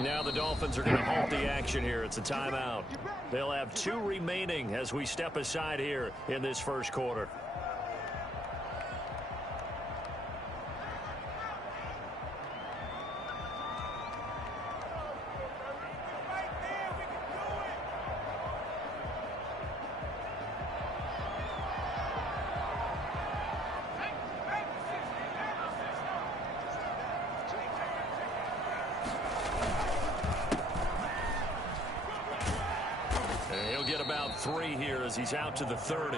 Now the Dolphins are going to halt the action here. It's a timeout. They'll have 2 remaining as we step aside here in this first quarter. Get about 3 here as he's out to the 30.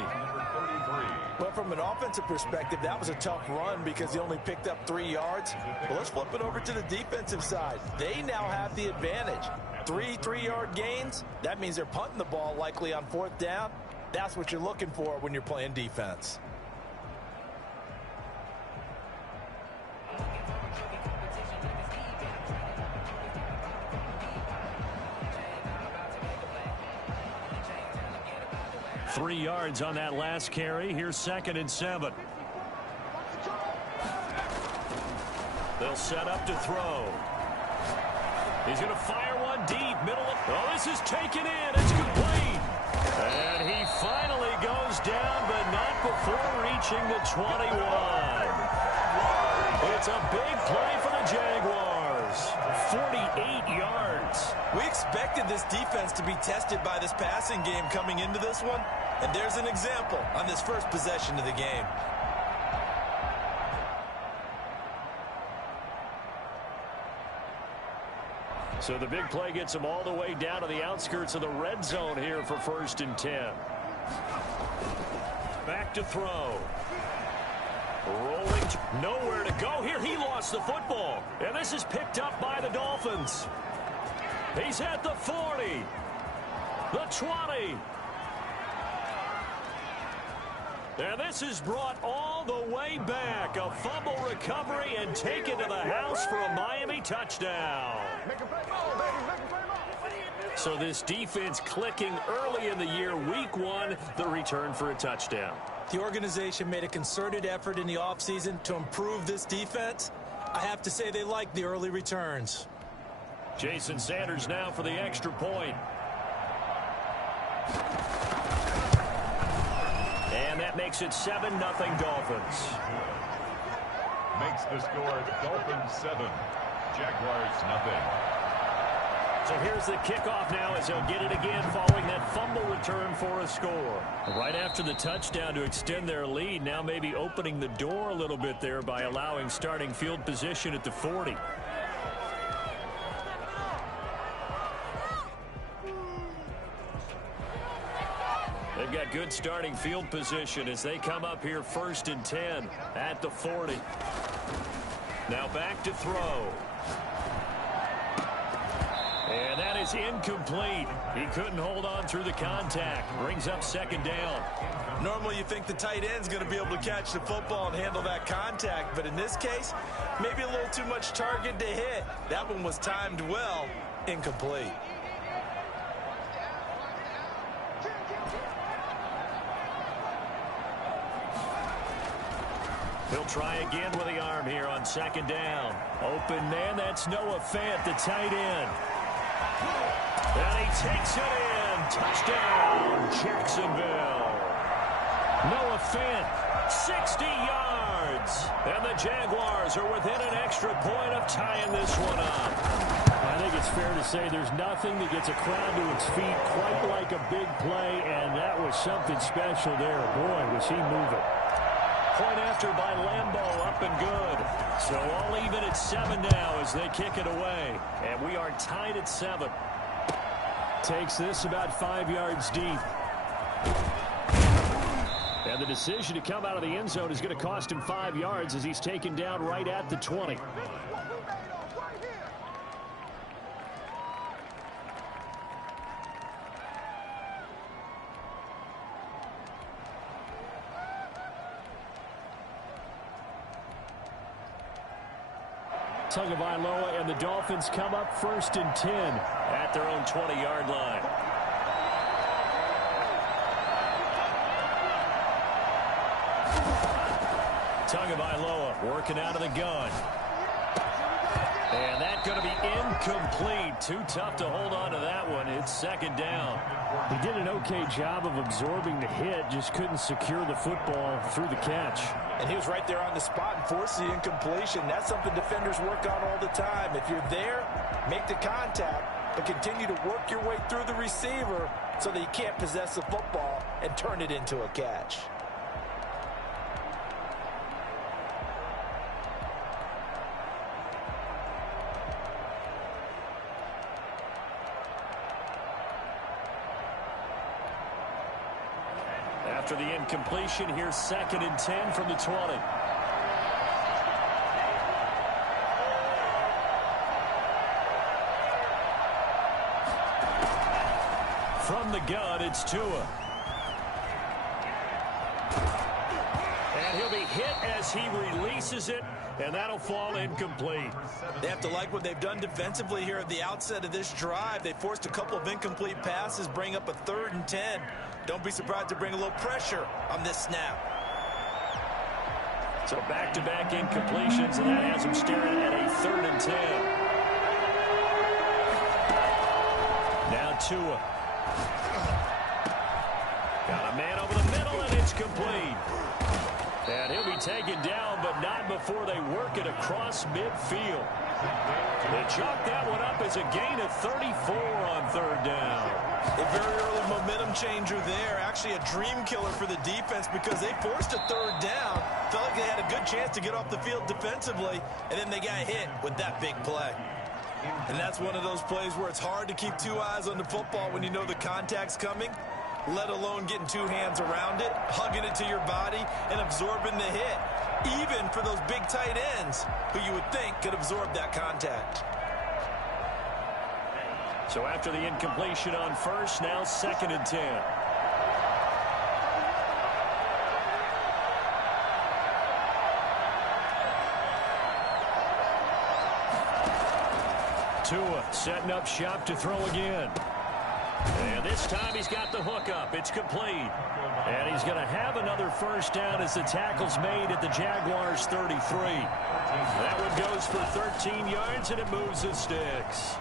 Well, from an offensive perspective, that was a tough run because he only picked up 3 yards. Well, let's flip it over to the defensive side. They now have the advantage. 3 3-yard gains. That means they're punting the ball likely on 4th down. That's what you're looking for when you're playing defense. Three yards on that last carry. Here's 2nd and 7. They'll set up to throw. He's going to fire one deep. Middle of... Oh, this is taken in. It's complete. And he finally goes down, but not before reaching the 21. It's a big play for the Jaguars. 48 yards. We expected this defense to be tested by this passing game coming into this one. And there's an example on this first possession of the game. So the big play gets him all the way down to the outskirts of the red zone here for 1st and 10. Back to throw. Rolling. Nowhere to go here. He lost the football. And this is picked up by the Dolphins. He's at the 40. The 20. And this is brought all the way back. A fumble recovery and taken to the house for a Miami touchdown. So this defense clicking early in the year. Week 1, the return for a touchdown. The organization made a concerted effort in the offseason to improve this defense. I have to say they like the early returns. Jason Sanders now for the extra point. And that makes it 7-0 Dolphins. Makes the score Dolphins 7, Jaguars nothing. So here's the kickoff now as they'll get it again following that fumble return for a score. Right after the touchdown to extend their lead, now maybe opening the door a little bit there by allowing starting field position at the 40. They've got good starting field position as they come up here 1st and 10 at the 40. Now back to throw. And that is incomplete. He couldn't hold on through the contact. Brings up 2nd down. Normally you think the tight end's going to be able to catch the football and handle that contact, but in this case, maybe a little too much target to hit. That one was timed well. Incomplete. He'll try again with the arm here on 2nd down. Open man, that's Noah Fant, the tight end. And he takes it in. Touchdown, Jacksonville. Noah Fant, 60 yards. And the Jaguars are within an extra point of tying this one up. I think it's fair to say there's nothing that gets a crowd to its feet quite like a big play, and that was something special there. Boy, was he moving. Point after by Lambeau, up and good. So all even at 7 now as they kick it away. And we are tied at 7. Takes this about 5 yards deep. And the decision to come out of the end zone is going to cost him 5 yards as he's taken down right at the 20. Tagovailoa and the Dolphins come up 1st and 10 at their own 20-yard line. Tagovailoa working out of the gun. And that's going to be incomplete. Too tough to hold on to that one. It's second down. He did an okay job of absorbing the hit, just couldn't secure the football through the catch. And he was right there on the spot and forced the incompletion. That's something defenders work on all the time. If you're there, make the contact, but continue to work your way through the receiver so that you can't possess the football and turn it into a catch. After the incompletion, here's 2nd and 10 from the 20. From the gun, it's Tua. And he'll be hit as he releases it, and that'll fall incomplete. They have to like what they've done defensively here at the outset of this drive. They forced a couple of incomplete passes, bring up a 3rd and 10. Don't be surprised to bring a little pressure on this snap. So back-to-back incompletions, and that has them staring at a 3rd and 10. Now Tua. Got a man over the middle, and it's complete. And he'll be taken down, but not before they work it across midfield. They chalk that one up as a gain of 34 on 3rd down. A very early momentum changer there. Actually a dream killer for the defense because they forced a 3rd down. Felt like they had a good chance to get off the field defensively, and then they got hit with that big play. And that's one of those plays where it's hard to keep 2 eyes on the football when you know the contact's coming, let alone getting 2 hands around it, hugging it to your body, and absorbing the hit, even for those big tight ends who you would think could absorb that contact. So after the incompletion on 1st, now 2nd and 10. Tua setting up shop to throw again. And this time he's got the hook up. It's complete. And he's going to have another 1st down as the tackle's made at the Jaguars' 33. That one goes for 13 yards, and it moves the sticks.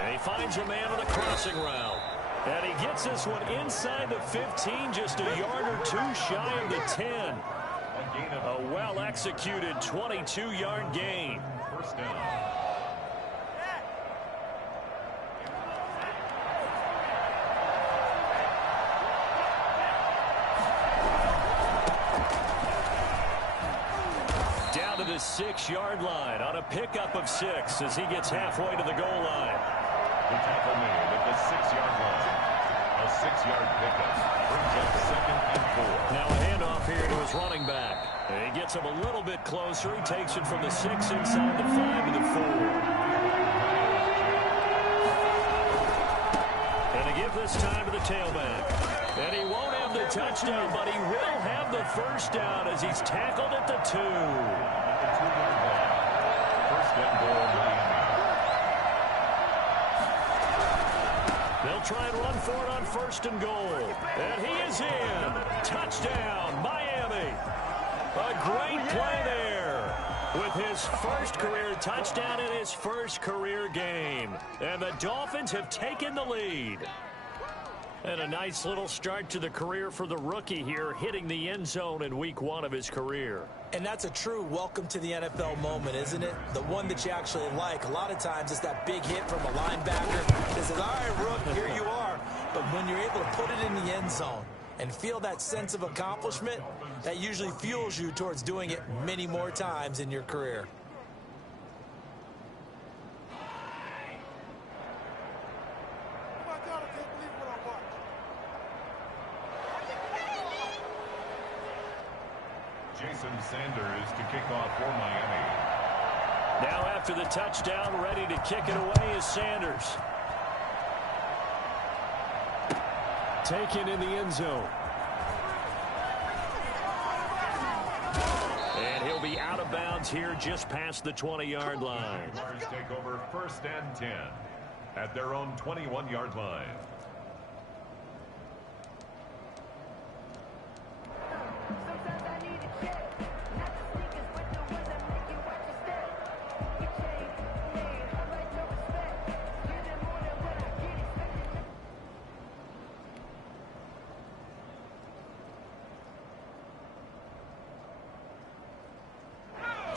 And he finds a man on the crossing route. And he gets this one inside the 15, just a yard or 2 shy of the 10. A well-executed 22-yard gain. 1st down. Down to the 6-yard line on a pickup of 6 as he gets halfway to the goal line. The tackle made at the 6-yard line. A 6-yard pickup brings up 2nd and 4. Now a handoff here to his running back. And he gets him a little bit closer. He takes it from the 6 inside the 5 to the 4. And to give this time to the tailback. And he won't have the touchdown, but he will have the 1st down as he's tackled at the 2. At the 2-yard line. 1st and goal, Miami. They'll try and run for it on 1st and goal. And he is in. Touchdown, Miami. A great play there with his 1st career touchdown in his 1st career game. And the Dolphins have taken the lead. And a nice little start to the career for the rookie here, hitting the end zone in week 1 of his career. And that's a true welcome to the NFL moment, isn't it? The one that you actually like. A lot of times it's that big hit from a linebacker that says, all right, Rook, here you are. But when you're able to put it in the end zone and feel that sense of accomplishment, that usually fuels you towards doing it many more times in your career. Jason Sanders to kick off for Miami. Now after the touchdown, ready to kick it away is Sanders. Taken in the end zone. And he'll be out of bounds here just past the 20-yard line. Jaguars take over 1st and 10 at their own 21-yard line.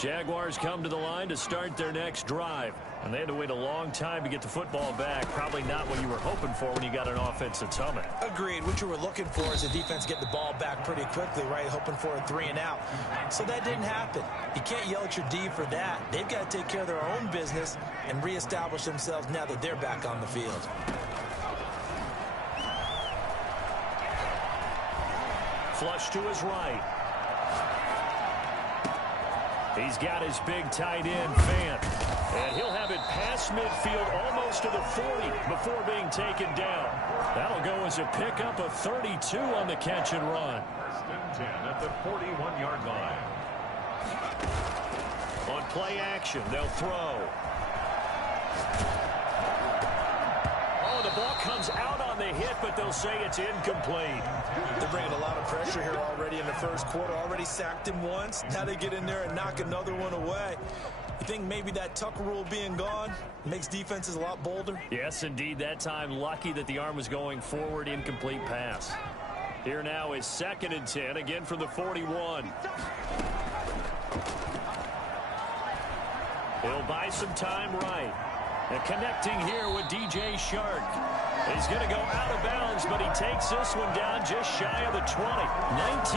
Jaguars come to the line to start their next drive. And they had to wait a long time to get the football back. Probably not what you were hoping for when you got an offense that's humming. Agreed. What you were looking for is the defense get the ball back pretty quickly, right? Hoping for a 3 and out. So that didn't happen. You can't yell at your D for that. They've got to take care of their own business and reestablish themselves now that they're back on the field. Flush to his right. He's got his big tight end, Fant. And he'll have it past midfield almost to the 40 before being taken down. That'll go as a pickup of 32 on the catch and run. First and 10 at the 41-yard line. On play action, they'll throw. Oh, the ball comes out on the hit, but they'll say it's incomplete. They're bringing a lot of pressure here already in the first quarter. Already sacked him once. Now they get in there and knock another one away. You think maybe that Tucker rule being gone makes defenses a lot bolder? Yes, indeed. That time, lucky that the arm was going forward. Incomplete pass. Here now is 2nd and 10, again from the 41. He'll buy some time right. And connecting here with DJ Shark. He's going to go out of bounds, but he takes this one down just shy of the 20.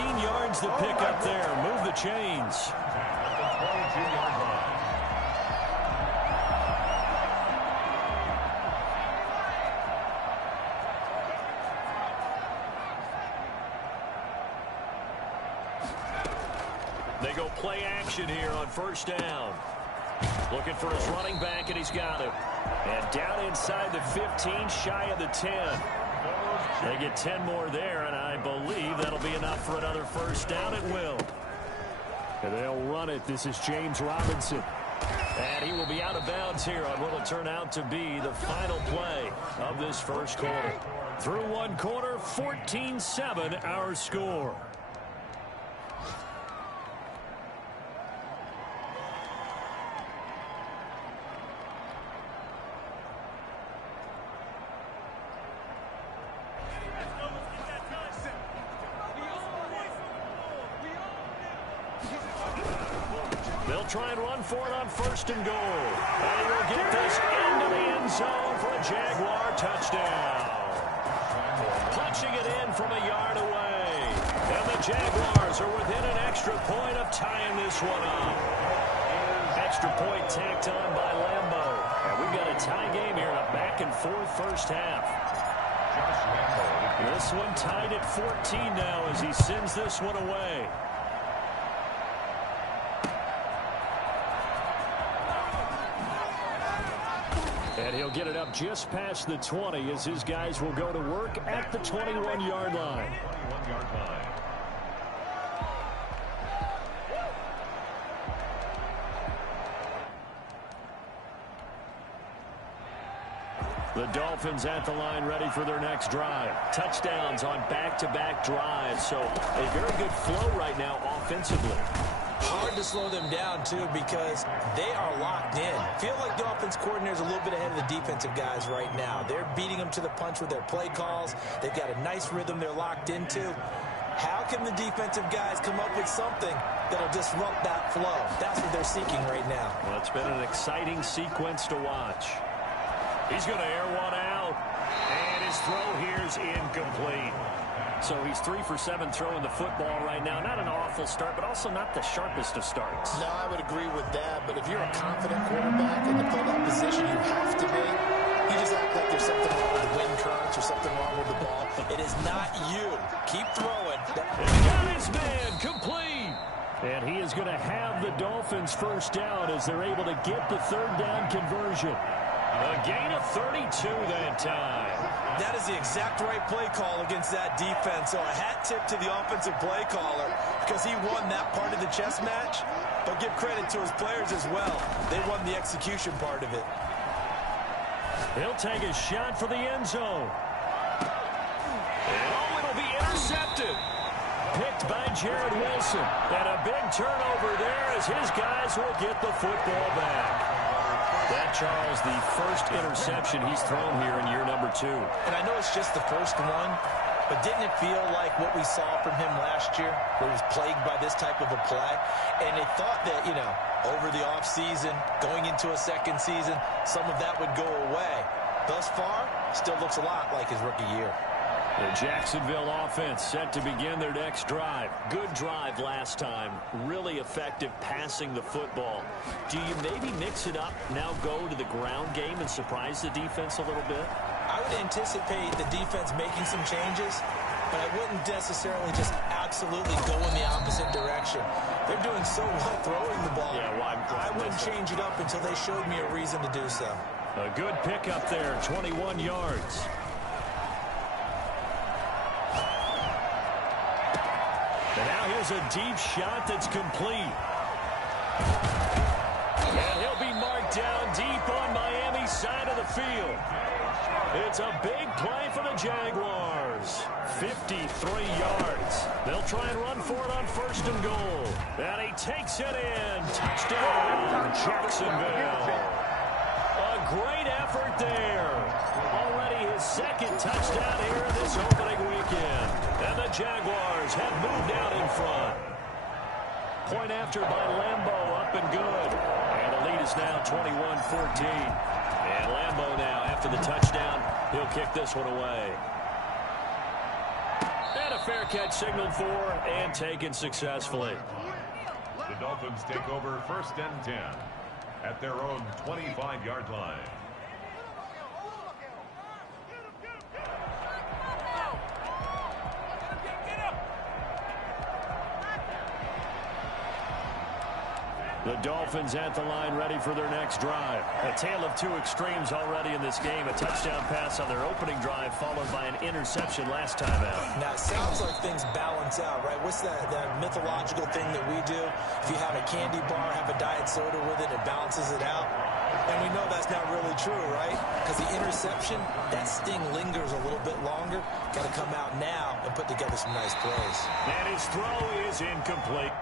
19 yards to pick up there. Move the chains. At the 22-yard line. They go play action here on first down. Looking for his running back, and he's got him. And down inside the 15, shy of the 10. They get 10 more there, and I believe that'll be enough for another first down. It will. And they'll run it. This is James Robinson. And he will be out of bounds here on what will turn out to be the final play of this first quarter. Through one quarter, 14-7 our score. They'll try and run for it on 1st and goal. And he will get this into the end zone for a Jaguar touchdown. Punching it in from a yard away. And the Jaguars are within an extra point of tying this one up. Extra point tacked on by Lambo. And we've got a tie game here in a back-and-forth first half. This one tied at 14 now as he sends this one away. And he'll get it up just past the 20 as his guys will go to work at the 21-yard line. 21-yard line. The Dolphins at the line ready for their next drive. Touchdowns on back-to-back drives. So a very good flow right now offensively. Hard to slow them down, too, because they are locked in. Feel like the offense coordinator is a little bit ahead of the defensive guys right now. They're beating them to the punch with their play calls. They've got a nice rhythm they're locked into. How can the defensive guys come up with something that'll disrupt that flow? That's what they're seeking right now. Well, it's been an exciting sequence to watch. He's going to air one out, and his throw here's incomplete. So he's 3 for 7 throwing the football right now. Not an awful start, but also not the sharpest of starts. No, I would agree with that. But if you're a confident quarterback and to play that position, you have to be. You just act like there's something wrong with the wind currents or something wrong with the ball. It is not you. Keep throwing. And got his man complete. And he is going to have the Dolphins first down as they're able to get the 3rd down conversion. A gain of 32 that time. That is the exact right play call against that defense. So a hat tip to the offensive play caller because he won that part of the chess match. But give credit to his players as well. They won the execution part of it. He'll take a shot for the end zone. And oh, it'll be intercepted. Picked by Jared Wilson. And a big turnover there as his guys will get the football back. That, Charles, the first interception he's thrown here in year number 2. And I know it's just the first one, But didn't it feel like what we saw from him last year, where he was plagued by this type of a play? And they thought that, over the offseason, going into a second season, some of that would go away. Thus far, still looks a lot like his rookie year. The Jacksonville offense set to begin their next drive. Good drive last time. Really effective passing the football. Do you maybe mix it up, now go to the ground game and surprise the defense a little bit? I would anticipate the defense making some changes, but I wouldn't necessarily just absolutely go in the opposite direction. They're doing so well throwing the ball. Yeah, well, I wouldn't change it up until they showed me a reason to do so. A good pickup there, 21 yards. And now here's a deep shot that's complete. And he'll be marked down deep on Miami's side of the field. It's a big play for the Jaguars. 53 yards. They'll try and run for it on 1st and goal. And he takes it in. Touchdown, Jacksonville. A great effort there. Already his 2nd touchdown here this opening weekend. And the Jaguars have moved out in front. Point after by Lambeau, up and good. And the lead is now 21-14. And Lambeau now, after the touchdown, he'll kick this one away. And a fair catch signaled for and taken successfully. The Dolphins take over 1st and 10 at their own 25-yard line. The Dolphins at the line ready for their next drive. A tale of two extremes already in this game. A touchdown pass on their opening drive followed by an interception last time out. Now, it sounds like things balance out, right? What's that mythological thing that we do? If you have a candy bar, have a diet soda with it, it balances it out. And we know that's not really true, right? Because the interception, that sting lingers a little bit longer. Got to come out now and put together some nice plays. And his throw is incomplete.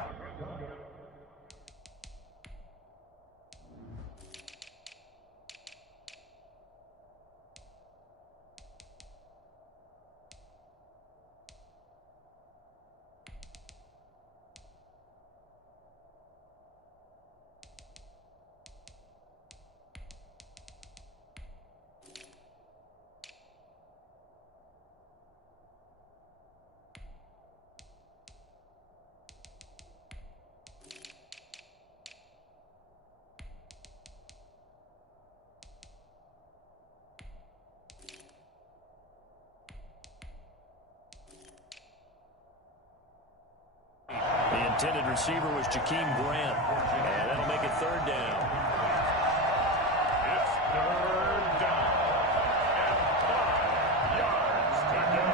The intended receiver was Jakeem Grant. And that'll make it 3rd down. It's 3rd down and 5 yards to go.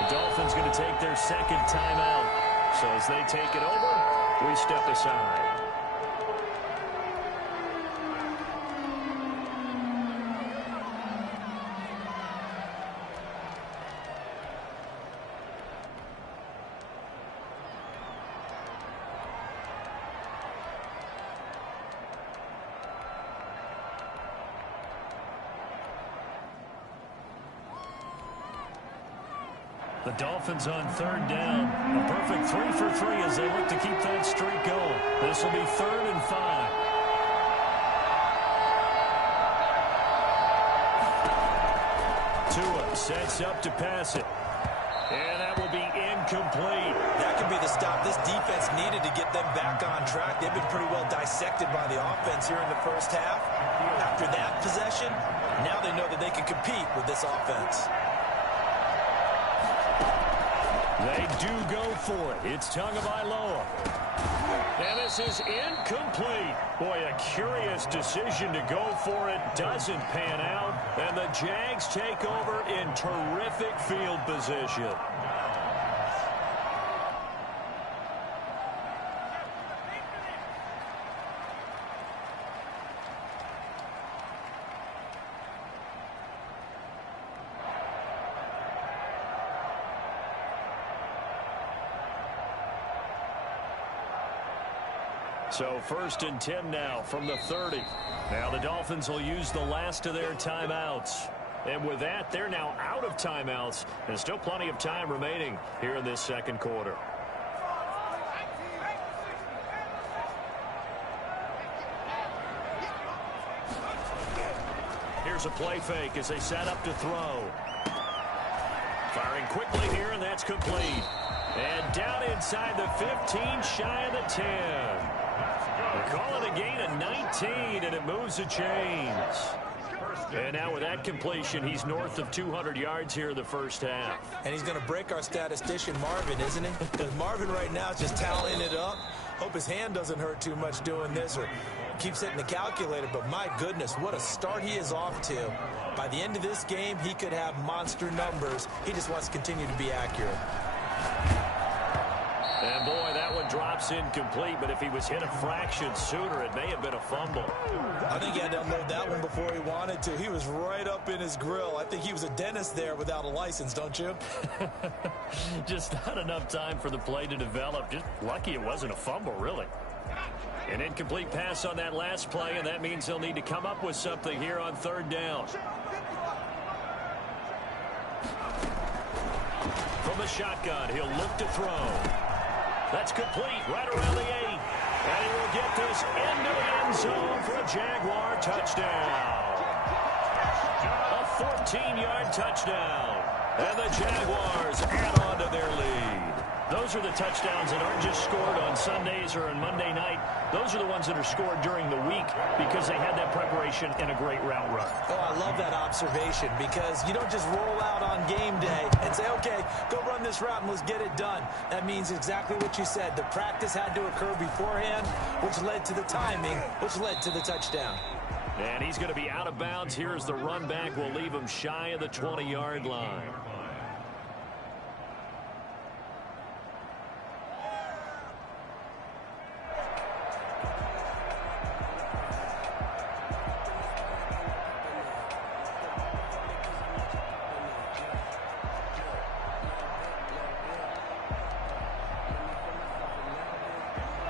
The Dolphins going to take their 2nd timeout. So as they take it over, we step aside. The Dolphins on 3rd down. A perfect 3 for 3 as they look to keep that streak going. This will be 3rd and 5. Tua sets up to pass it. And that will be incomplete. That could be the stop this defense needed to get them back on track. They've been pretty well dissected by the offense here in the 1st half. After that possession, now they know that they can compete with this offense. They do go for it. It's Tagovailoa. And this is incomplete. Boy, a curious decision to go for it. Doesn't pan out. And the Jags take over in terrific field position. So 1st and 10 now from the 30. Now the Dolphins will use the last of their timeouts. And with that, they're now out of timeouts. And still plenty of time remaining here in this second quarter. Here's a play fake as they set up to throw. Firing quickly here, and that's complete. And down inside the 15, shy of the 10. They're calling a gain of 19, and it moves the chains. And now with that completion, he's north of 200 yards here in the first half. And he's going to break our statistician Marvin, isn't he? Because Marvin right now is just tallying it up. Hope his hand doesn't hurt too much doing this or keeps hitting the calculator. But my goodness, what a start he is off to. By the end of this game, he could have monster numbers. He just wants to continue to be accurate. And boy, that one drops incomplete, but if he was hit a fraction sooner, it may have been a fumble. I think he had to unload that one before he wanted to. He was right up in his grill. I think he was a dentist there without a license, don't you? Just not enough time for the play to develop. Just lucky it wasn't a fumble, really. An incomplete pass on that last play, and that means they'll need to come up with something here on 3rd down. From the shotgun, he'll look to throw. That's complete right around the 8. And he will get this into the end zone for a Jaguar touchdown. A 14-yard touchdown. And the Jaguars add on to their lead. Those are the touchdowns that aren't just scored on Sundays or on Monday night. Those are the ones that are scored during the week because they had that preparation and a great route run. Oh, I love that observation because you don't just roll out on game day and say, okay, go run this route and let's get it done. That means exactly what you said. The practice had to occur beforehand, which led to the timing, which led to the touchdown. And he's going to be out of bounds. Here's the run back. We'll leave him shy of the 20-yard line.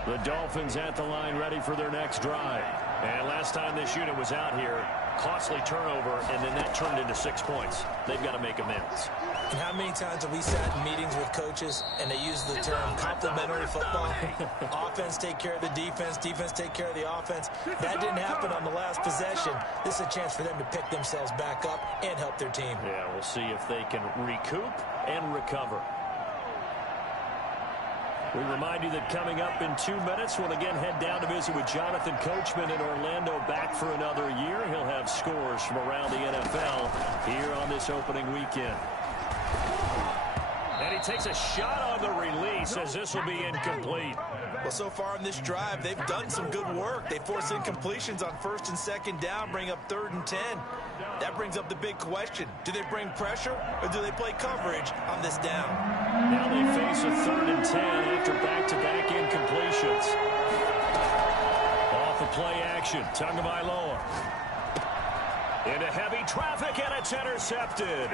The Dolphins at the line ready for their next drive. And last time this unit was out here, costly turnover, and then that turned into 6 points. They've got to make amends. And how many times have we sat in meetings with coaches and they use the term complementary football? Offense take care of the defense, defense take care of the offense. That didn't happen on the last possession. This is a chance for them to pick themselves back up and help their team. Yeah, we'll see if they can recoup and recover. We remind you that coming up in 2 minutes, we'll again head down to visit with Jonathan Coachman in Orlando, back for another year. He'll have scores from around the NFL here on this opening weekend. And he takes a shot on the release as this will be incomplete. Well, so far in this drive, they've done some good work. They force incompletions on 1st and 2nd down, bring up 3rd and 10. That brings up the big question. Do they bring pressure or do they play coverage on this down? Now they face a 3rd and 10 after back-to-back incompletions. Off of play action, Tagovailoa. Into heavy traffic, and it's intercepted.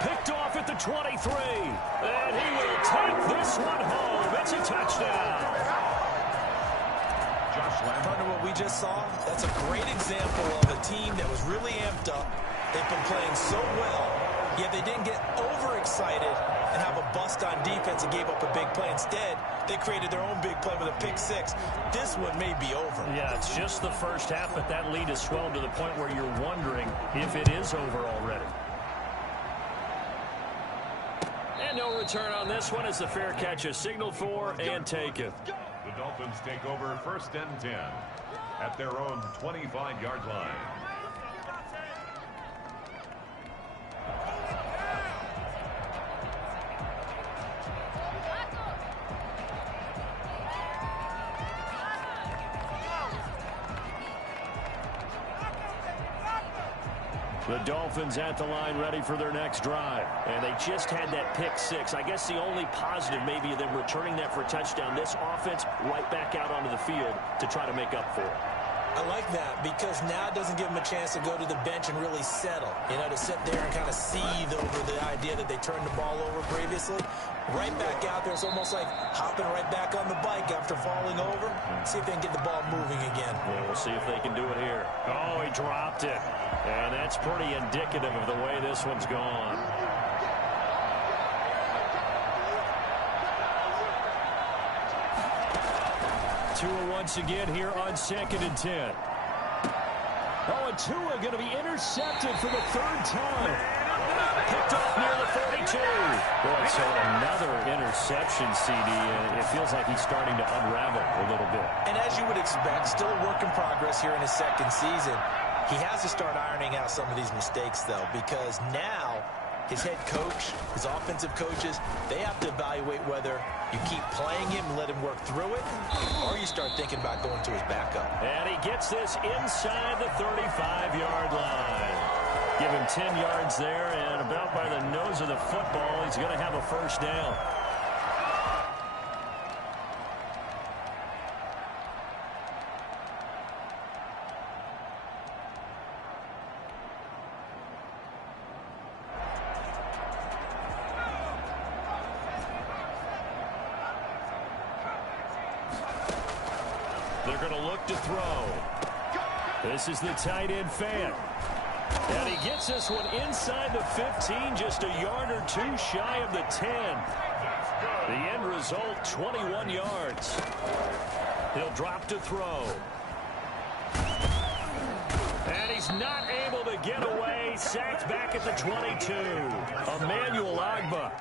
Picked off at the 23. And he will take this one home. It's a touchdown. Partner, what we just saw, that's a great example of a team that was really amped up. They've been playing so well, yet they didn't get overexcited and have a bust on defense and gave up a big play. Instead, they created their own big play with a pick 6. This one may be over. Yeah, it's just the first half, but that lead has swelled to the point where you're wondering if it is over already. And no return on this one as the fair catch is signaled for and taken. The Dolphins take over 1st and 10 at their own 25-yard line. The Dolphins at the line ready for their next drive. And they just had that pick 6. I guess the only positive maybe of them returning that for a touchdown. This offense right back out onto the field to try to make up for it. I like that because now it doesn't give them a chance to go to the bench and really settle. You know, to sit there and kind of seethe over the idea that they turned the ball over previously. Right back out there. It's almost like hopping right back on the bike after falling over. See if they can get the ball moving again. Well, we'll see if they can do it here. Oh, he dropped it. And that's pretty indicative of the way this one's gone. Tua once again here on 2nd and 10. Oh, and Tua going to be intercepted for the 3rd time. Picked off near the 42. Boy, so another interception, CD. It feels like he's starting to unravel a little bit. And as you would expect, still a work in progress here in his 2nd season. He has to start ironing out some of these mistakes, though, because now his head coach, his offensive coaches, they have to evaluate whether you keep playing him and let him work through it, or you start thinking about going to his backup. And he gets this inside the 35-yard line. Give him 10 yards there, and about by the nose of the football, he's going to have a 1st down. They're going to look to throw. This is the tight end Fant. And he gets this one inside the 15, just a yard or 2 shy of the 10. The end result, 21 yards. He'll drop to throw. And he's not able to get away. Sacked back at the 22. Emmanuel Ogbah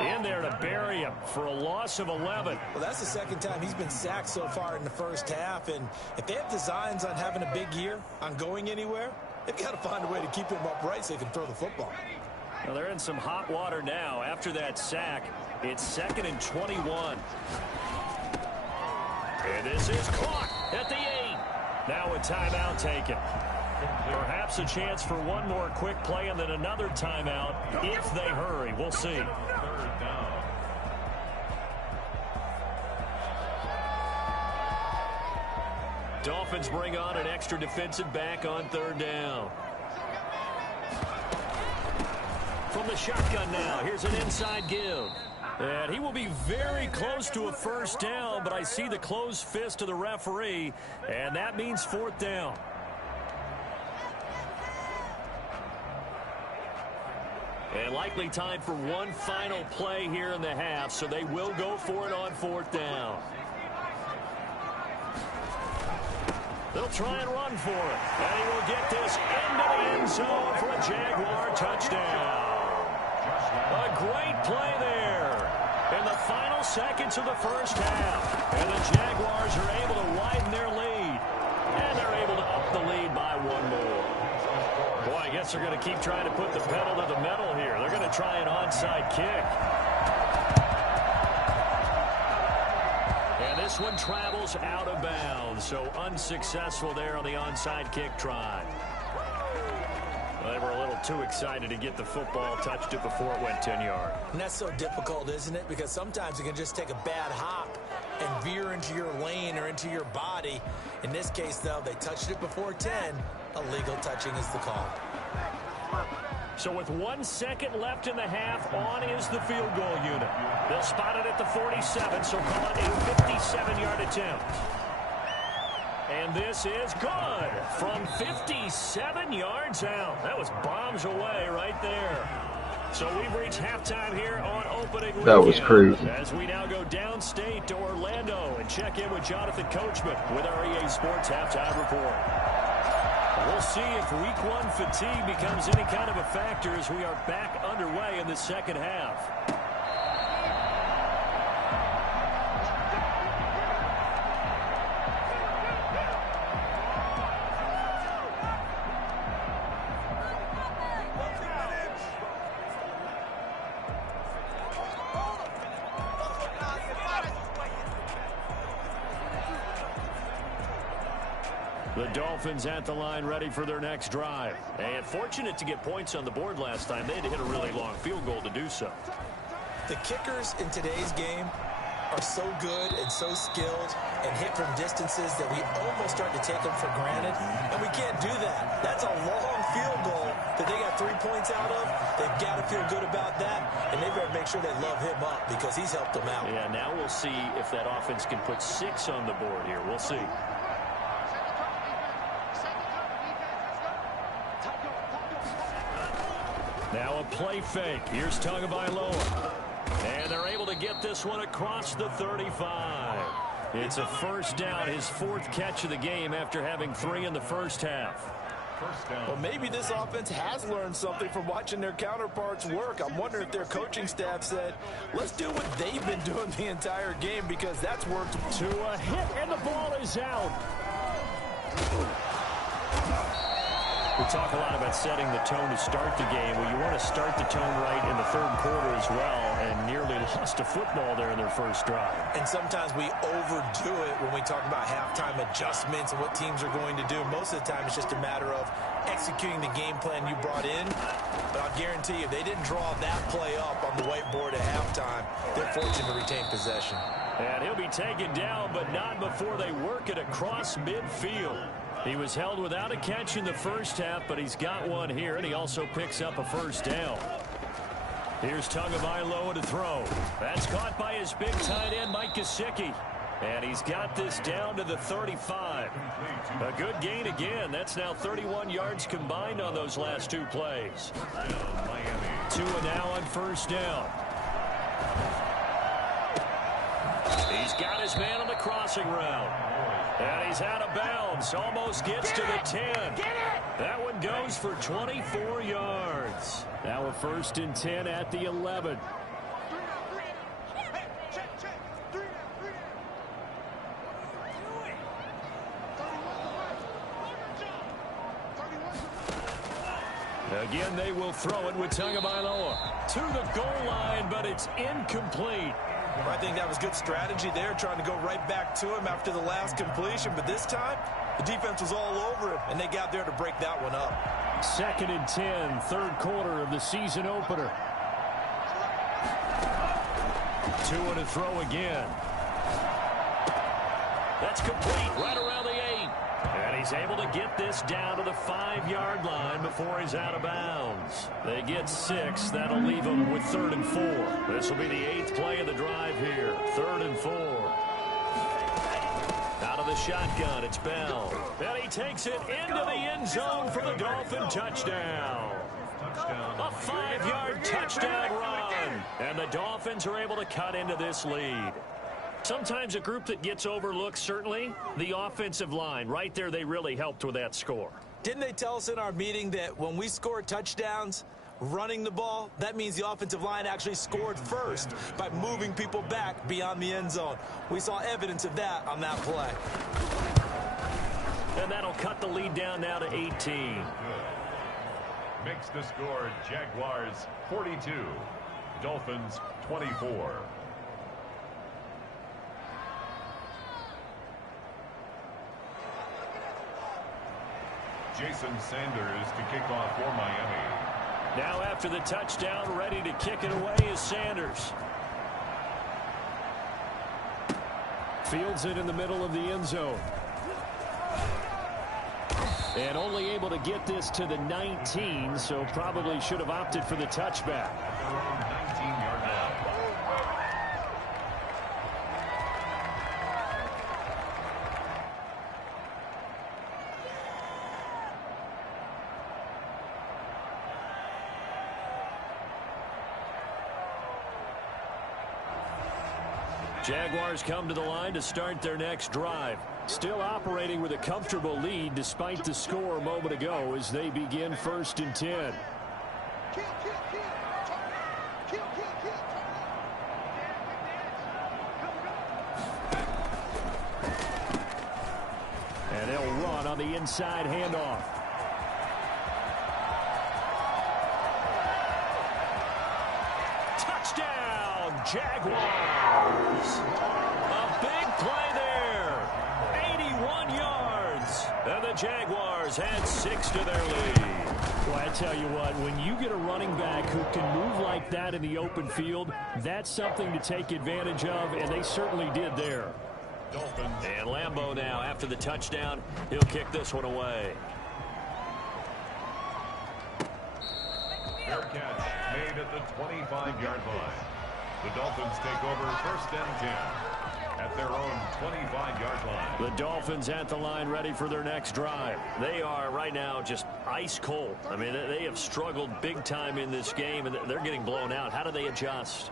in there to bury him for a loss of 11. Well, that's the 2nd time he's been sacked so far in the 1st half. And if they have designs on having a big year, on going anywhere, they've got to find a way to keep him upright so he can throw the football. Well, they're in some hot water now. After that sack, it's 2nd and 21. And this is caught at the 8. Now a timeout taken. Perhaps a chance for one more quick play and then another timeout if they hurry. We'll see. 3rd down. Dolphins bring on an extra defensive back on 3rd down. From the shotgun now, here's an inside give. And he will be very close to a 1st down, but I see the closed fist of the referee, and that means 4th down. And likely time for one final play here in the half, so they will go for it on 4th down. They'll try and run for it. And he will get this into the end zone for a Jaguar touchdown. A great play there in the final seconds of the 1st half. And the Jaguars are able to widen their lead. And they're able to up the lead by 1 more. Boy, I guess they're going to keep trying to put the pedal to the metal here. They're going to try an onside kick. And this one travels out of bounds, so unsuccessful there on the onside kick try. Well, they were a little too excited to get the football, touched it before it went 10 yards. And that's so difficult, isn't it? Because sometimes you can just take a bad hop and veer into your lane or into your body. In this case, though, they touched it before 10. Illegal touching is the call. So with 1 second left in the half, on is the field goal unit. They'll spot it at the 47, so call it a 57-yard attempt. And this is good from 57 yards out. That was bombs away right there. So we've reached halftime here on opening weekend. That was crazy. As we now go downstate to Orlando and check in with Jonathan Coachman with our EA Sports Halftime Report. We'll see if week 1 fatigue becomes any kind of a factor as we are back underway in the 2nd half. The Dolphins at the line ready for their next drive. And fortunate to get points on the board last time. They had to hit a really long field goal to do so. The kickers in today's game are so good and so skilled and hit from distances that we almost start to take them for granted, and we can't do that. That's a long field goal that they got 3 points out of. They've got to feel good about that, and they better make sure they love him up because he's helped them out. Yeah, now we'll see if that offense can put 6 on the board here. We'll see. Now a play fake. Here's Tagovailoa. And they're able to get this one across the 35. It's a first down, his 4th catch of the game after having 3 in the first half. Well, maybe this offense has learned something from watching their counterparts work. I'm wondering if their coaching staff said, let's do what they've been doing the entire game because that's worked. To a hit, and the ball is out. We talk a lot about setting the tone to start the game. Well, you want to start the tone right in the 3rd quarter as well, and nearly lost a football there in their first drive. And sometimes we overdo it when we talk about halftime adjustments and what teams are going to do. Most of the time, it's just a matter of executing the game plan you brought in. But I'll guarantee you, if they didn't draw that play up on the whiteboard at halftime, they're fortunate to retain possession. And he'll be taken down, but not before they work it across midfield. He was held without a catch in the first half, but he's got one here, and he also picks up a first down. Here's Tagovailoa to throw. That's caught by his big tight end, Mike Gesicki. And he's got this down to the 35. A good gain again. That's now 31 yards combined on those last 2 plays. 2 now on first down. He's got his man on the crossing route. And he's out of bounds. Almost gets to the 10. That one goes for 24 yards. Now a 1st and 10 at the 11. Again, they will throw it with Tagovailoa to the goal line, but it's incomplete. I think that was good strategy there, trying to go right back to him after the last completion. But this time, the defense was all over him, and they got there to break that one up. 2nd and 10, 3rd quarter of the season opener. 2 and a throw again. That's complete right around the 8. And he's able to get this down to the 5-yard line before he's out of bounds. They get 6. That'll leave them with 3rd and 4. This will be the 8th play of the drive here. 3rd and 4. Out of the shotgun, it's Bell. And he takes it into the end zone for the Dolphin touchdown. A 5-yard touchdown run. And the Dolphins are able to cut into this lead. Sometimes a group that gets overlooked, certainly, the offensive line. Right there, they really helped with that score. Didn't they tell us in our meeting that when we score touchdowns running the ball, that means the offensive line actually scored first by moving people back beyond the end zone? We saw evidence of that on that play. And that'll cut the lead down now to 18. Makes the score Jaguars 42, Dolphins 24. Jason Sanders to kick off for Miami. Now after the touchdown, ready to kick it away is Sanders. Fields it in the middle of the end zone. And only able to get this to the 19, so probably should have opted for the touchback. 19-yard line. Jaguars come to the line to start their next drive. Still operating with a comfortable lead despite the score a moment ago as they begin 1st and 10. And they'll run on the inside handoff. Touchdown, Jaguars! A big play there. 81 yards. And the Jaguars add 6 to their lead. Well, tell you what, when you get a running back who can move like that in the open field, that's something to take advantage of, and they certainly did there. And Lambeau now, after the touchdown, he'll kick this one away. Fair catch made at the 25-yard line. The Dolphins take over 1st and 10 at their own 25-yard line. The Dolphins at the line, ready for their next drive. They are right now just ice cold. I mean, they have struggled big time in this game, and they're getting blown out. How do they adjust?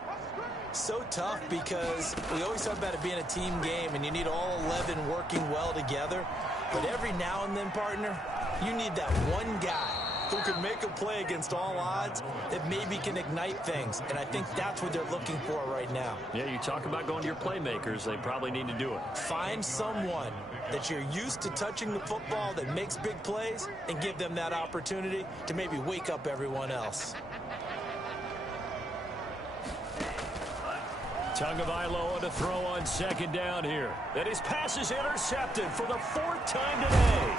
So tough, because we always talk about it being a team game and you need all 11 working well together. But every now and then, partner, you need that one guy who can make a play against all odds that maybe can ignite things. And I think that's what they're looking for right now. Yeah, you talk about going to your playmakers. They probably need to do it. Find someone that you're used to touching the football that makes big plays and give them that opportunity to maybe wake up everyone else. Tagovailoa to throw on 2nd down here. And his pass is intercepted for the 4th time today.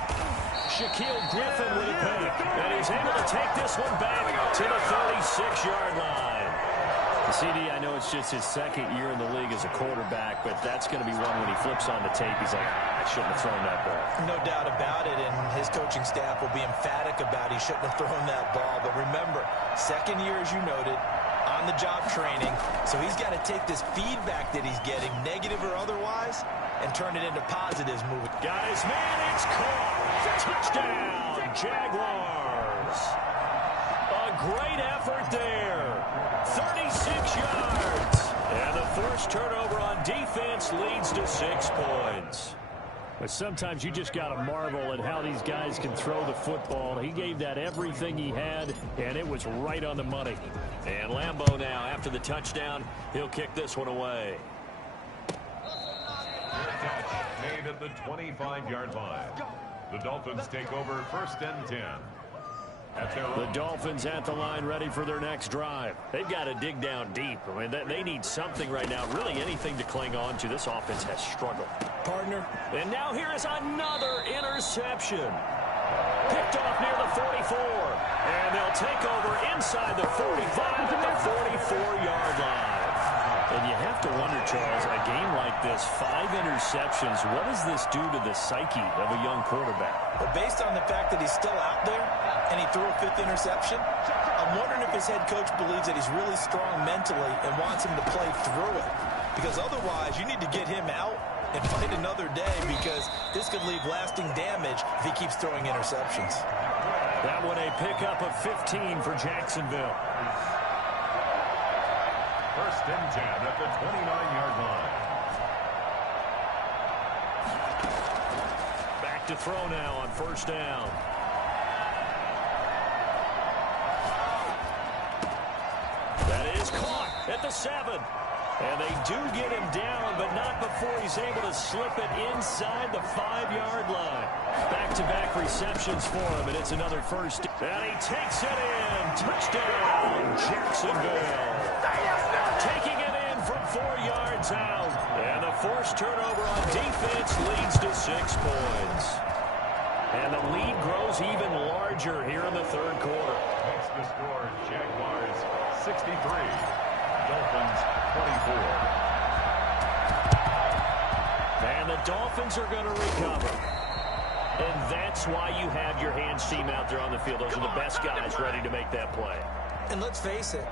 Shaquille Griffin with a pick. And he's able to take this one back to the 36-yard line. CD, I know it's just his 2nd year in the league as a quarterback, but that's going to be one when he flips on the tape. He's like, I shouldn't have thrown that ball. No doubt about it, and his coaching staff will be emphatic about he shouldn't have thrown that ball. But remember, 2nd year, as you noted, on-the-job training, so he's got to take this feedback that he's getting, negative or otherwise, and turn it into positives moving. Got his man, it's caught. Touchdown, Jaguars. A great effort there. 36 yards. And the first turnover on defense leads to 6 points. But sometimes you just got to marvel at how these guys can throw the football. He gave that everything he had, and it was right on the money. And Lambeau now, after the touchdown, he'll kick this one away. Catch made at the 25-yard line. The Dolphins take over 1st and 10. The Dolphins at the line, ready for their next drive. They've got to dig down deep. I mean, they need something right now, really anything to cling on to. This offense has struggled. Partner. And now here is another interception. Picked off near the 44. And they'll take over inside the 45 at the 44-yard line. And you have to wonder, Charles, a game like this, 5 interceptions, what does this do to the psyche of a young quarterback? Well, based on the fact that he's still out there and he threw a 5th interception, I'm wondering if his head coach believes that he's really strong mentally and wants him to play through it. Because otherwise, you need to get him out and fight another day, because this could leave lasting damage if he keeps throwing interceptions. That one a pickup of 15 for Jacksonville. 1st and 10 at the 29-yard line. Back to throw now on 1st down. That is caught at the 7. And they do get him down, but not before he's able to slip it inside the 5-yard line. Back-to-back receptions for him, and it's another 1st. And he takes it in. Touchdown, Jacksonville. Taking it in from 4 yards out. And the forced turnover on defense leads to 6 points. And the lead grows even larger here in the 3rd quarter. Makes the score Jaguars 63. Dolphins 24. And the Dolphins are going to recover. And that's why you have your hands team out there on the field. Those are the best guys ready to make that play. And let's face it,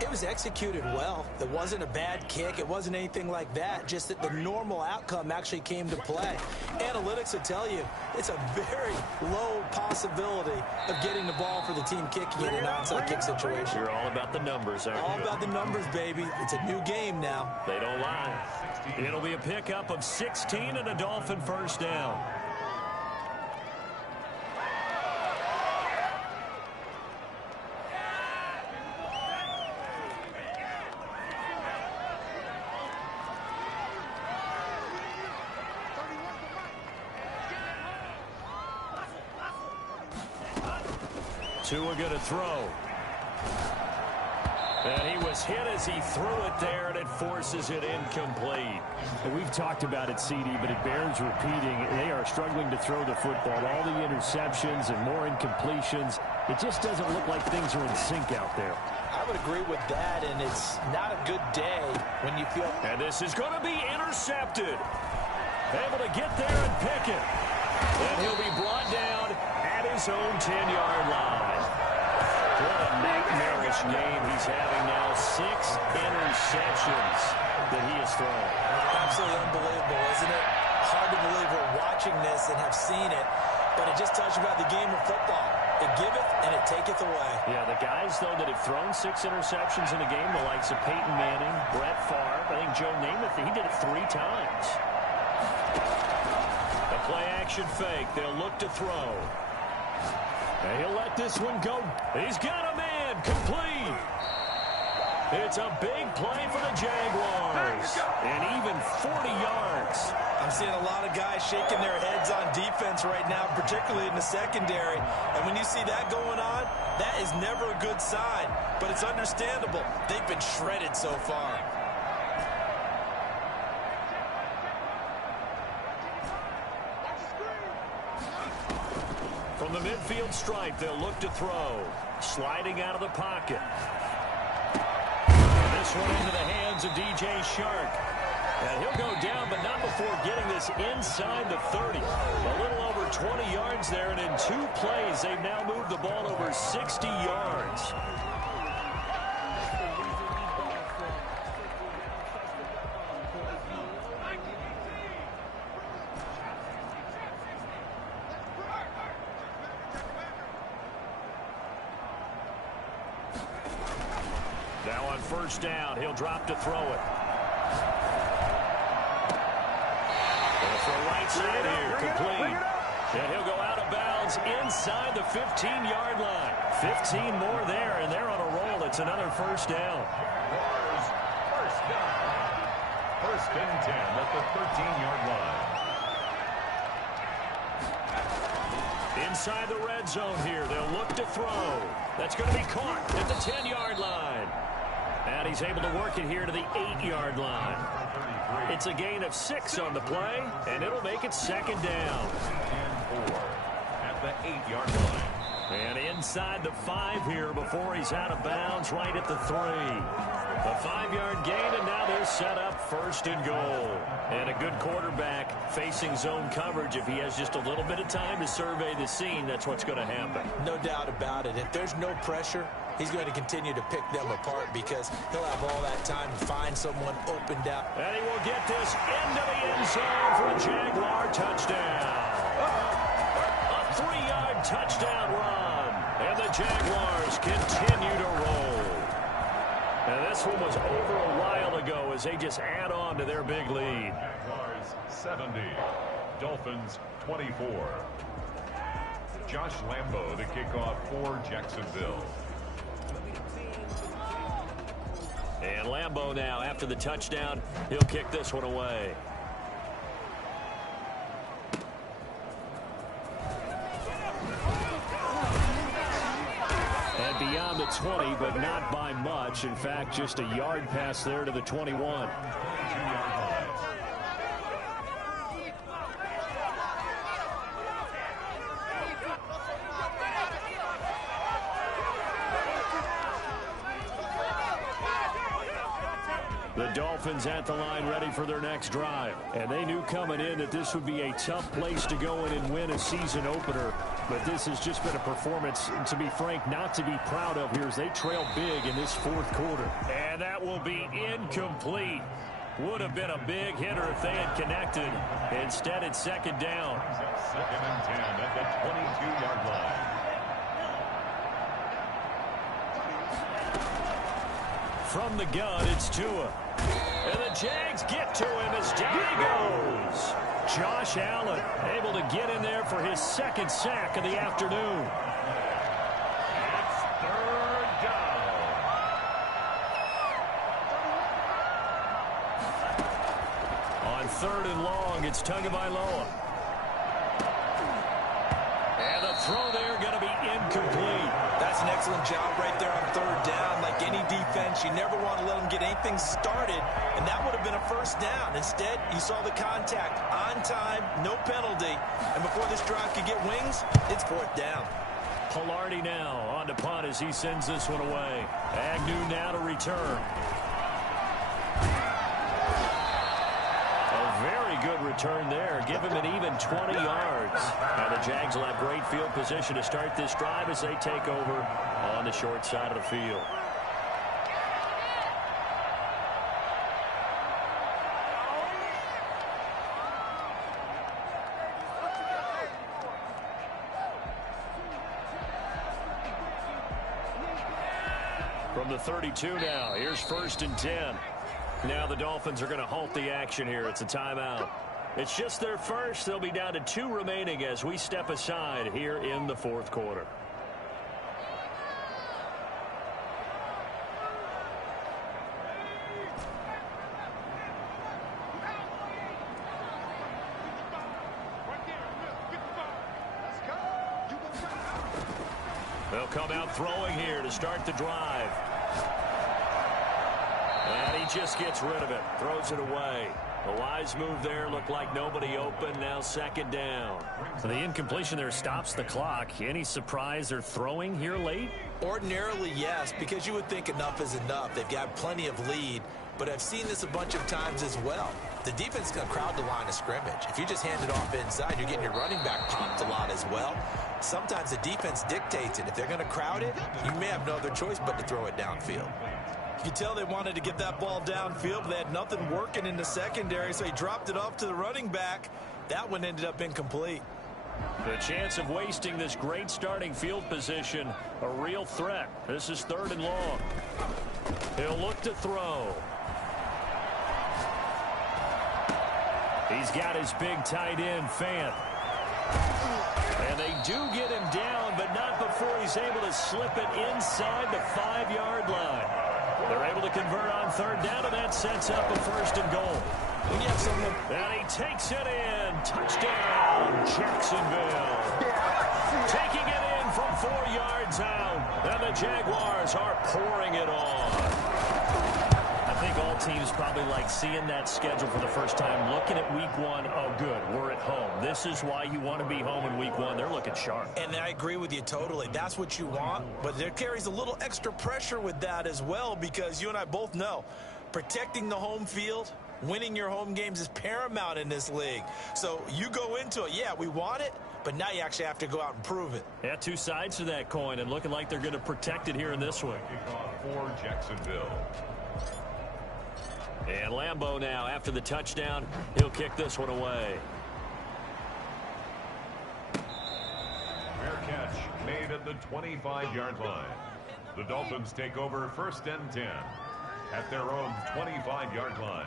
it was executed well. It wasn't a bad kick. It wasn't anything like that. Just that the normal outcome actually came to play. Analytics will tell you it's a very low possibility of getting the ball for the team kicking in an onside kick situation. You're all about the numbers, aren't you? All about the numbers, baby. It's a new game now. They don't lie. It'll be a pickup of 16 and a Dolphin 1st down. Tua going to throw. And he was hit as he threw it there, and it forces it incomplete. And we've talked about it, CD, but it bears repeating. They are struggling to throw the football. All the interceptions and more incompletions. It just doesn't look like things are in sync out there. I would agree with that, and it's not a good day when you feel... And this is going to be intercepted. Able to get there and pick it. And he'll be brought down at his own 10-yard line. What a nightmarish game he's having now. 6 interceptions that he has thrown. Absolutely unbelievable, isn't it? Hard to believe we're watching this and have seen it, but it just tells you about the game of football. It giveth and it taketh away. Yeah, the guys, though, that have thrown 6 interceptions in a game, the likes of Peyton Manning, Brett Favre, I think Joe Namath, he did it 3 times. A play-action fake. They'll look to throw. And he'll let this one go. He's got a man. Complete. It's a big play for the Jaguars. And even 40 yards. I'm seeing a lot of guys shaking their heads on defense right now, particularly in the secondary. And when you see that going on, that is never a good sign. But it's understandable. They've been shredded so far. From the midfield stripe, they'll look to throw. Sliding out of the pocket. And this one into the hands of DJ Shark. And he'll go down, but not before getting this inside the 30. A little over 20 yards there, and in 2 plays, they've now moved the ball over 60 yards. Now on first down, he'll drop to throw it. For right side here, complete. And he'll go out of bounds inside the 15-yard line. 15 more there, and they're on a roll. It's another first down. First down. First and 10 at the 13-yard line. Inside the red zone here, they'll look to throw. That's going to be caught at the 10-yard line. And he's able to work it here to the 8-yard line. It's a gain of 6 on the play, and it'll make it second down. And 4 at the 8-yard line. And inside the 5 here before he's out of bounds right at the 3. A 5-yard gain, and now they're set up first and goal. And a good quarterback facing zone coverage. If he has just a little bit of time to survey the scene, that's what's going to happen. No doubt about it. If there's no pressure, he's going to continue to pick them apart because he'll have all that time to find someone opened up. And he will get this into the end zone for a Jaguar touchdown. A 3-yard touchdown run. And the Jaguars continue to roll. And this one was over a while ago as they just add on to their big lead. Jaguars 70. Dolphins 24. Josh Lambo the kickoff for Jacksonville. And Lambo now, after the touchdown, he'll kick this one away. And beyond the 20, but not by much. In fact, just a yard pass there to the 21. The Dolphins at the line ready for their next drive. And they knew coming in that this would be a tough place to go in and win a season opener. But this has just been a performance, to be frank, not to be proud of here as they trail big in this 4th quarter. And that will be incomplete. Would have been a big hitter if they had connected. Instead, it's second down. Second and 10 at the 22-yard line. From the gun, it's Tua. And the Jags get to him as down he goes. Josh Allen able to get in there for his 2nd sack of the afternoon. It's 3rd down. On 3rd and long, it's Tagovailoa. And the throw there going to be incomplete. That's an excellent job right there on 3rd down. Like any defense, you never want to let them get anything started, and that would have been a first down. Instead, you saw the contact on time, no penalty, and before this drive could get wings, it's 4th down. Pilardi now on to punt as he sends this one away. Agnew now to return. A very good return there. Give him an even 20 yards. Now the Jags will have great field position to start this drive as they take over on the short side of the field. From the 32 now, here's 1st and 10. Now the Dolphins are going to halt the action here. It's a timeout. It's just their first. They'll be down to 2 remaining as we step aside here in the 4th quarter. They'll come out throwing here to start the drive. And he just gets rid of it. Throws it away. A wise move there. Looked like nobody open. Now 2nd down. So the incompletion there stops the clock. Any surprise they're throwing here late? Ordinarily, yes, because you would think enough is enough. They've got plenty of lead, but I've seen this a bunch of times as well. The defense is going to crowd the line of scrimmage. If you just hand it off inside, you're getting your running back popped a lot as well. Sometimes the defense dictates it. If they're going to crowd it, you may have no other choice but to throw it downfield. You can tell they wanted to get that ball downfield, but they had nothing working in the secondary, so he dropped it off to the running back. That one ended up incomplete. The chance of wasting this great starting field position, a real threat. This is 3rd and long. He'll look to throw. He's got his big tight end, Fant. And they do get him down, but not before he's able to slip it inside the 5-yard line. They're able to convert on 3rd down, and that sets up a 1st and goal. And he takes it in. Touchdown, Jacksonville. Taking it in from 4 yards out. And the Jaguars are pouring it on. I think all teams probably like seeing that schedule for the first time, looking at week 1. Oh, good, we're at home. This is why you want to be home in week 1. They're looking sharp. And I agree with you totally. That's what you want, but there carries a little extra pressure with that as well, because you and I both know protecting the home field, winning your home games is paramount in this league. So you go into it, yeah, we want it, but now you actually have to go out and prove it. Yeah, 2 sides to that coin, and looking like they're going to protect it here in this one. For Jacksonville. And Lambeau now, after the touchdown, he'll kick this one away. Fair catch made at the 25-yard line. The Dolphins take over 1st and 10 at their own 25-yard line.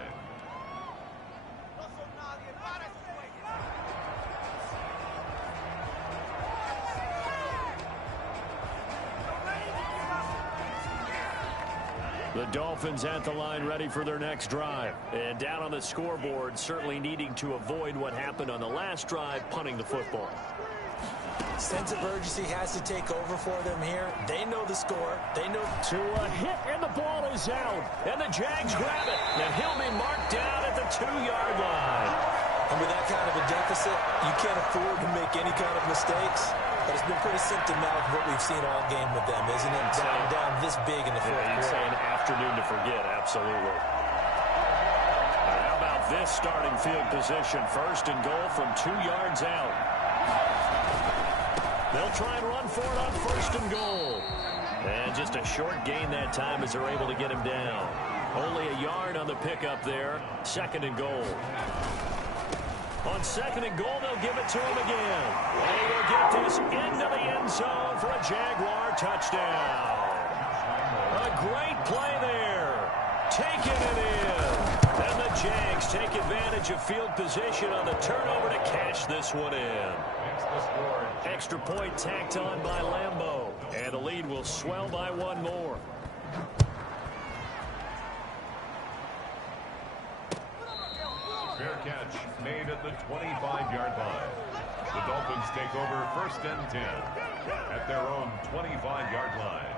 The Dolphins at the line ready for their next drive. And down on the scoreboard, certainly needing to avoid what happened on the last drive, punting the football. Sense of urgency has to take over for them here. They know the score. They know to a hit, and the ball is out. And the Jags grab it. And he'll be marked down at the 2-yard line. And with that kind of a deficit, you can't afford to make any kind of mistakes. But it's been pretty symptomatic of what we've seen all game with them, isn't it? Down this big in the 4th quarter. You'd say an afternoon to forget, absolutely. How about this starting field position? 1st and goal from 2 yards out. They'll try and run for it on 1st and goal. And just a short gain that time as they're able to get him down. Only a yard on the pickup there. 2nd and goal. On 2nd and goal, they'll give it to him again. And he will get this into the end zone for a Jaguar touchdown. A great play there. Taking it in. And the Jags take advantage of field position on the turnover to cash this one in. Extra point tacked on by Lambeau. And the lead will swell by 1 more. Fair catch made at the 25-yard line. The Dolphins take over 1st and 10 at their own 25-yard line.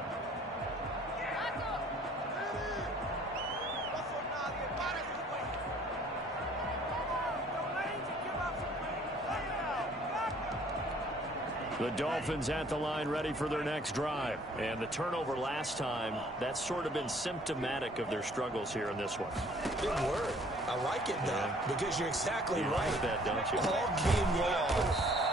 The Dolphins at the line ready for their next drive. And the turnover last time, that's sort of been symptomatic of their struggles here in this one. Big word. I like it, though, because you're exactly right. Like that, don't you? All game long,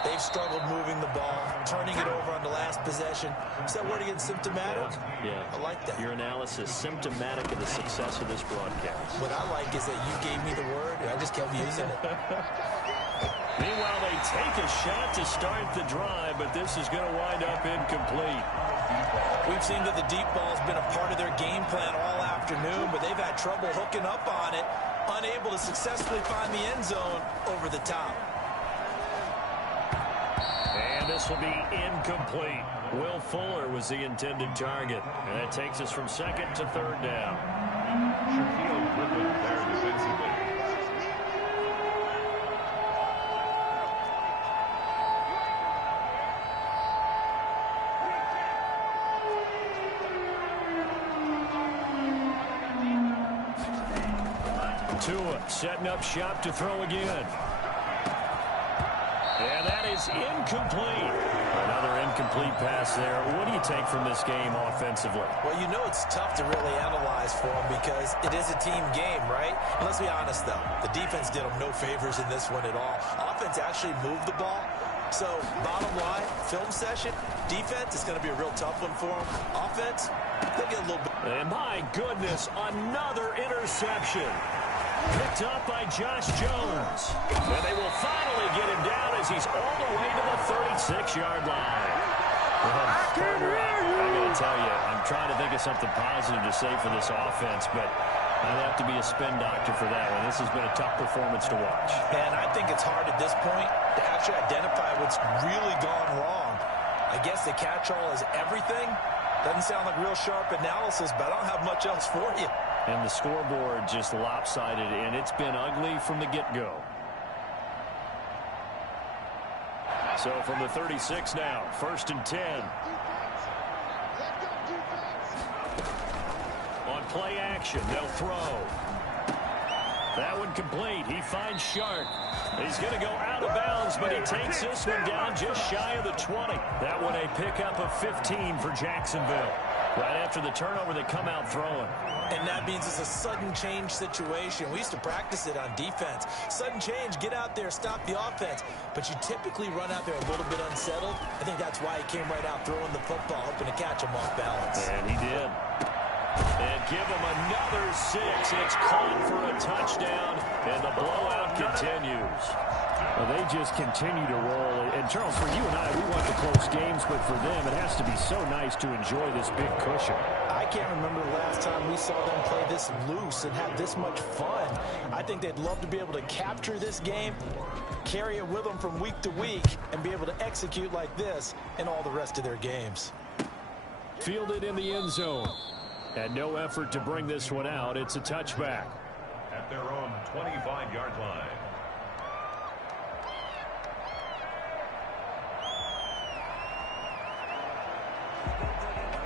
they've struggled moving the ball, turning it over on the last possession. Is that word again, symptomatic? Yeah. I like that. Your analysis, symptomatic of the success of this broadcast. What I like is that you gave me the word, and I just kept using it. Meanwhile, they take a shot to start the drive, but this is going to wind up incomplete. We've seen that the deep ball's been a part of their game plan all afternoon, but they've had trouble hooking up on it, unable to successfully find the end zone over the top. And this will be incomplete. Will Fuller was the intended target. And that takes us from second to third down. Shaquille Griffin there defensively. Tua setting up shop to throw again. And that is incomplete. Another incomplete pass there. What do you take from this game offensively? Well, you know it's tough to really analyze for them because it is a team game, right? And let's be honest, though. The defense did them no favors in this one at all. Offense actually moved the ball. So, bottom line, film session, defense is going to be a real tough one for them. Offense, they'll get a little bit. And my goodness, another interception. Picked up by Josh Jones. And they will finally get him down as he's all the way to the 36-yard line. I got to tell you, I'm trying to think of something positive to say for this offense, but I'd have to be a spin doctor for that one. This has been a tough performance to watch. And I think it's hard at this point to actually identify what's really gone wrong. I guess the catch-all is everything. Doesn't sound like real sharp analysis, but I don't have much else for you. And the scoreboard just lopsided, and it's been ugly from the get-go. So from the 36 now, 1st and 10. On play action, they'll throw. That one complete. He finds Sharp. He's going to go out of bounds, but he takes this one down just shy of the 20. That one a pickup of 15 for Jacksonville. Right after the turnover, they come out throwing. And that means it's a sudden change situation. We used to practice it on defense. Sudden change, get out there, stop the offense. But you typically run out there a little bit unsettled. I think that's why he came right out throwing the football, hoping to catch him off balance. And he did. And give him another 6. It's caught for a touchdown, and the blowout continues. Well, they just continue to roll. And, Charles, for you and I, we want the close games, but for them, it has to be so nice to enjoy this big cushion. I can't remember the last time we saw them play this loose and have this much fun. I think they'd love to be able to capture this game, carry it with them from week to week, and be able to execute like this in all the rest of their games. Fielded in the end zone. And no effort to bring this one out. It's a touchback. At their own 25-yard line.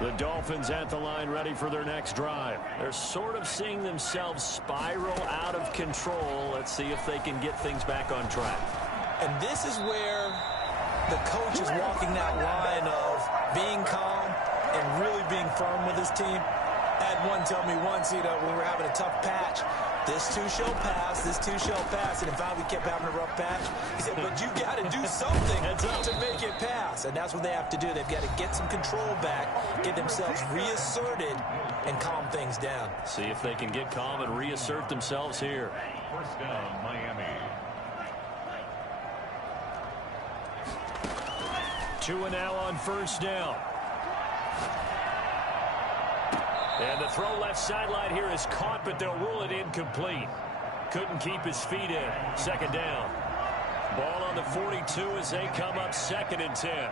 The Dolphins at the line ready for their next drive. They're sort of seeing themselves spiral out of control. Let's see if they can get things back on track. And this is where the coach is walking that line of being calm and really being firm with his team. I had one tell me once, when we were having a tough patch, this too shall pass, this too shall pass. And in fact, we kept having a rough patch. He said, but you got to do something to make it pass. And that's what they have to do. They've got to get some control back, get themselves reasserted, and calm things down. See if they can get calm and reassert themselves here. 1st down, Miami. Tua now on 1st down. And the throw left sideline here is caught, but they'll rule it incomplete. Couldn't keep his feet in. 2nd down. Ball on the 42 as they come up 2nd and 10.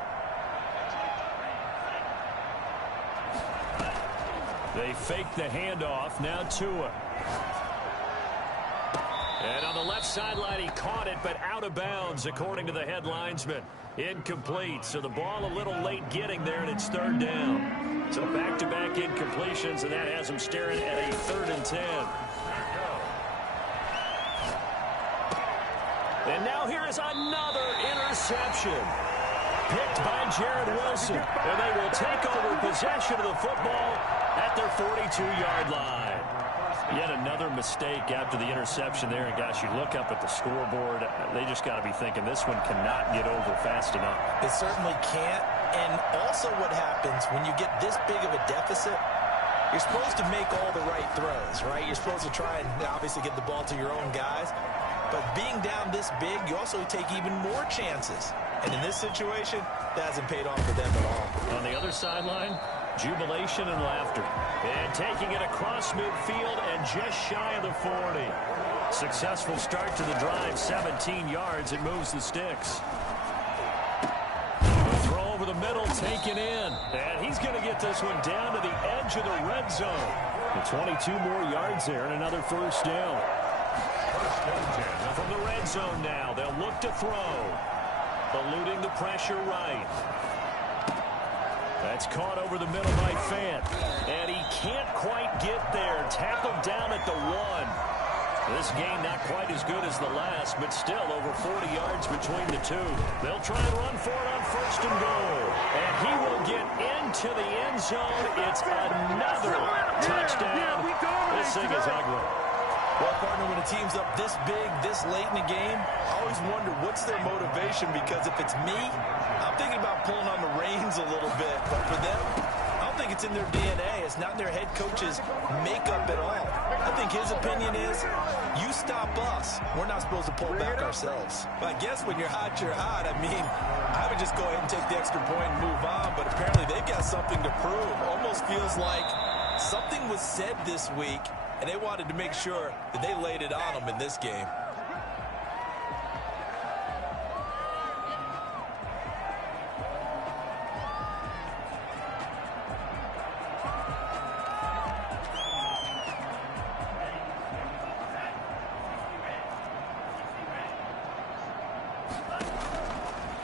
They fake the handoff. Now Tua. And on the left sideline, he caught it, but out of bounds, according to the head linesman. Incomplete. So the ball a little late getting there, and it's 3rd down. So back-to-back incompletions, and that has them staring at a 3rd and 10. And now here is another interception. Picked by Jared Wilson. And they will take over possession of the football at their 42-yard line. Yet another mistake after the interception there. And, gosh, you look up at the scoreboard. They just got to be thinking this one cannot get over fast enough. It certainly can't. And also what happens when you get this big of a deficit, you're supposed to make all the right throws, right? You're supposed to try and obviously get the ball to your own guys. But being down this big, you also take even more chances. And in this situation, that hasn't paid off for them at all. On the other sideline, jubilation and laughter. And taking it across midfield and just shy of the 40. Successful start to the drive, 17 yards. It moves the sticks. Throw over the middle, taken in. And he's going to get this one down to the edge of the red zone. And 22 more yards there and another first down. From the red zone now, they'll look to throw. Eluding the pressure right. That's caught over the middle by Fant. And he can't quite get there. Tackled down at the 1. This game not quite as good as the last, but still over 40 yards between the two. They'll try and run for it on first and goal. And he will get into the end zone. It's another touchdown. This thing is ugly. Well, partner, when a team's up this big, this late in the game, I always wonder what's their motivation, because if it's me, I'm thinking about pulling on the reins a little bit. But for them, I don't think it's in their DNA. It's not in their head coach's makeup at all. I think his opinion is, you stop us, we're not supposed to pull back ourselves. But I guess when you're hot, you're hot. I mean, I would just go ahead and take the extra point and move on. But apparently they've got something to prove. Almost feels like something was said this week, and they wanted to make sure that they laid it on them in this game.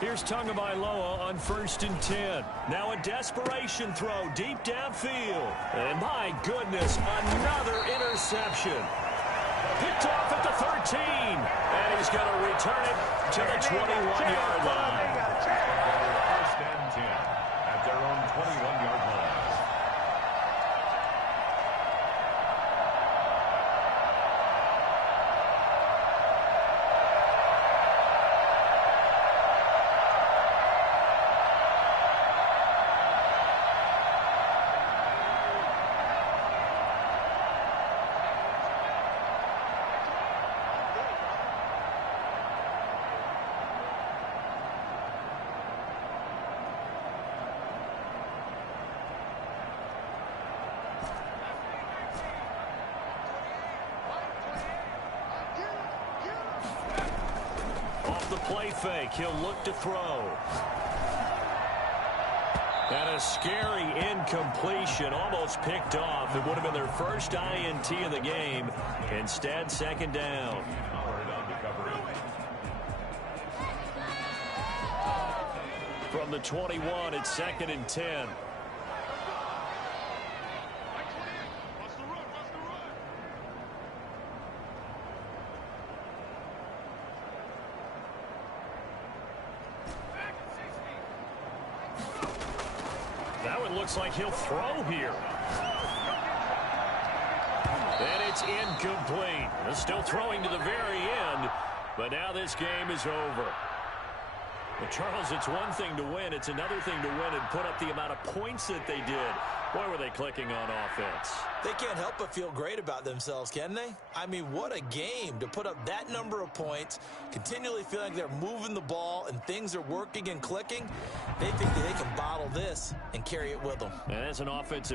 Here's Tagovailoa on first and 10. Now a desperation throw deep downfield. And my goodness, another interception. Picked off at the 13. And he's going to return it to the 21-yard line. First and 10 at their own 21-yard line. The play fake. He'll look to throw. And a scary incompletion, almost picked off. It would have been their first INT of the game. Instead, second down. From the 21, it's second and 10. Looks like he'll throw here. And it's incomplete. They're still throwing to the very end, but now this game is over. Well, Charles, it's one thing to win. It's another thing to win and put up the amount of points that they did. Boy, were they clicking on offense. They can't help but feel great about themselves, can they? I mean, what a game to put up that number of points, continually feeling they're moving the ball and things are working and clicking. They think that they can bottle this and carry it with them. And as an offensive